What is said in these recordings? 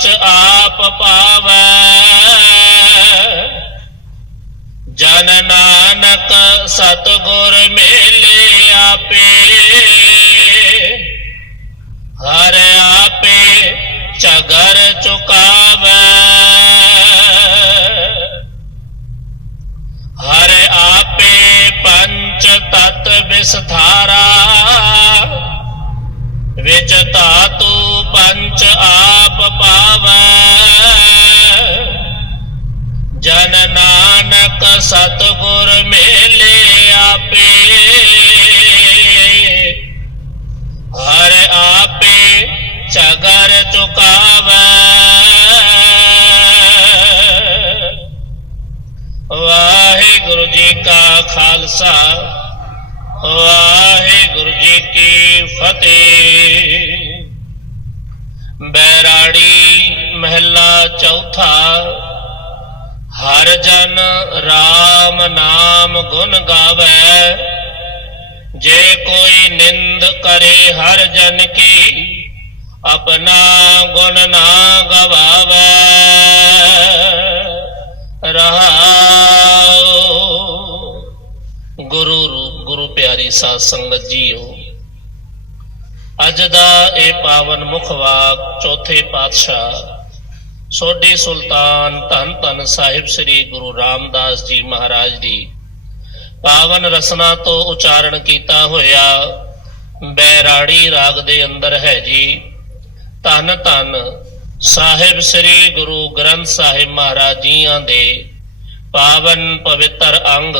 ਪੰਚ ਆਪ ਪਾਵੈ। ਜਨ ਨਾਨਕ ਸਤਗੁਰ ਮੇਲੇ ਆਪੇ। ਹਰ ਆਪੇ ਚਗਰ ਚੁਕਾਵੇ। ਹਰ ਆਪੇ ਪੰਚ ਤਤ ਵਿਸਥਾਰਾ। ਵਿਚ ਧਾਤੂ ਪੰਚ ਆਪ ਖਾਲਸਾ, ਵਾਹਿਗੁਰੂ ਜੀ ਕੀ ਫਤਿਹ। ਬੈਰਾੜੀ ਮਹਿਲਾ ਚੌਥਾ, ਹਰ ਜਨ RAM ਨਾਮ ਗੁਣ ਗਾਵੇ। ਜੇ ਕੋਈ ਨਿੰਦ ਕਰੇ ਹਰ ਜਨ ਕੀ, ਆਪਣਾ ਗੁਣ ਨਾ ਗਵਾਵੇ। ਰਹਾਉ ਸਾਧ ਸੰਗਤ ਜੀਓ। ਅੱਜ ਦਾ ਇਹ ਪਾਵਨ ਮੁਖ ਚੌਥੇ ਪਾਤਸ਼ਾਹ ਸੋਢੀ ਸੁਲਤਾਨ ਧੰਨ ਧੰਨ ਸਾਹਿਬ ਸ੍ਰੀ ਗੁਰੂ ਰਾਮਦਾਸ ਜੀ ਮਹਾਰਾਜ ਦੀ ਪਾਵਨ ਰਸਨਾ ਤੋਂ ਉਚਾਰਨ ਕੀਤਾ ਹੋਇਆ ਬੈਰਾੜੀ ਰਾਗ ਦੇ ਅੰਦਰ ਹੈ ਜੀ। ਧੰਨ ਧੰਨ ਸਾਹਿਬ ਸ੍ਰੀ ਗੁਰੂ ਗ੍ਰੰਥ ਸਾਹਿਬ ਮਹਾਰਾਜ ਜੀਆਂ ਦੇ ਪਾਵਨ ਪਵਿੱਤਰ ਅੰਗ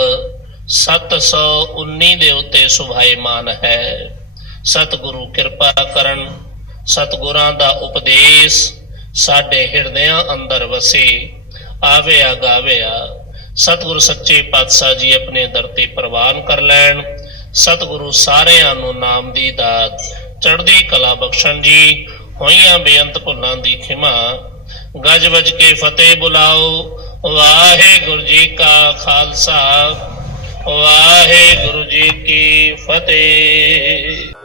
719 ਦੇ ਉੱਤੇ ਸੁਭਾਈਮਾਨ ਹੈ। ਸਤਿਗੁਰੂ ਕਿਰਪਾ ਕਰਨ, ਸਤਿਗੁਰਾਂ ਦਾ ਉਪਦੇਸ਼ ਸਾਡੇ ਹਿਰਦਿਆਂ ਅੰਦਰ ਵਸੇ, ਆਵਿਆ ਗਾਵਿਆ। ਸਤਿਗੁਰੂ ਸੱਚੇ ਪਾਤਸ਼ਾਹ ਜੀ ਆਪਣੇ ਦਰ ਤੇ ਪ੍ਰਵਾਨ ਕਰ ਲੈਣ। ਸਤਿਗੁਰੂ ਸਾਰਿਆਂ ਨੂੰ ਨਾਮ ਦੀ ਦਾਤ, ਚੜ੍ਹਦੀ ਕਲਾ ਬਖਸ਼ਣ ਜੀ, ਹੋਈਆਂ ਬੇਅੰਤ ਭੁੱਲਾਂ ਦੀ ਖਿਮਾ। ਗੱਜ ਵੱਜ ਕੇ ਫਤਿਹ ਬੁਲਾਓ, ਵਾਹਿਗੁਰੂ ਜੀ ਕਾ ਖਾਲਸਾ। ਵਾਹਿਗੁਰੂ ਜੀ ਕੀ ਫਤਿਹ।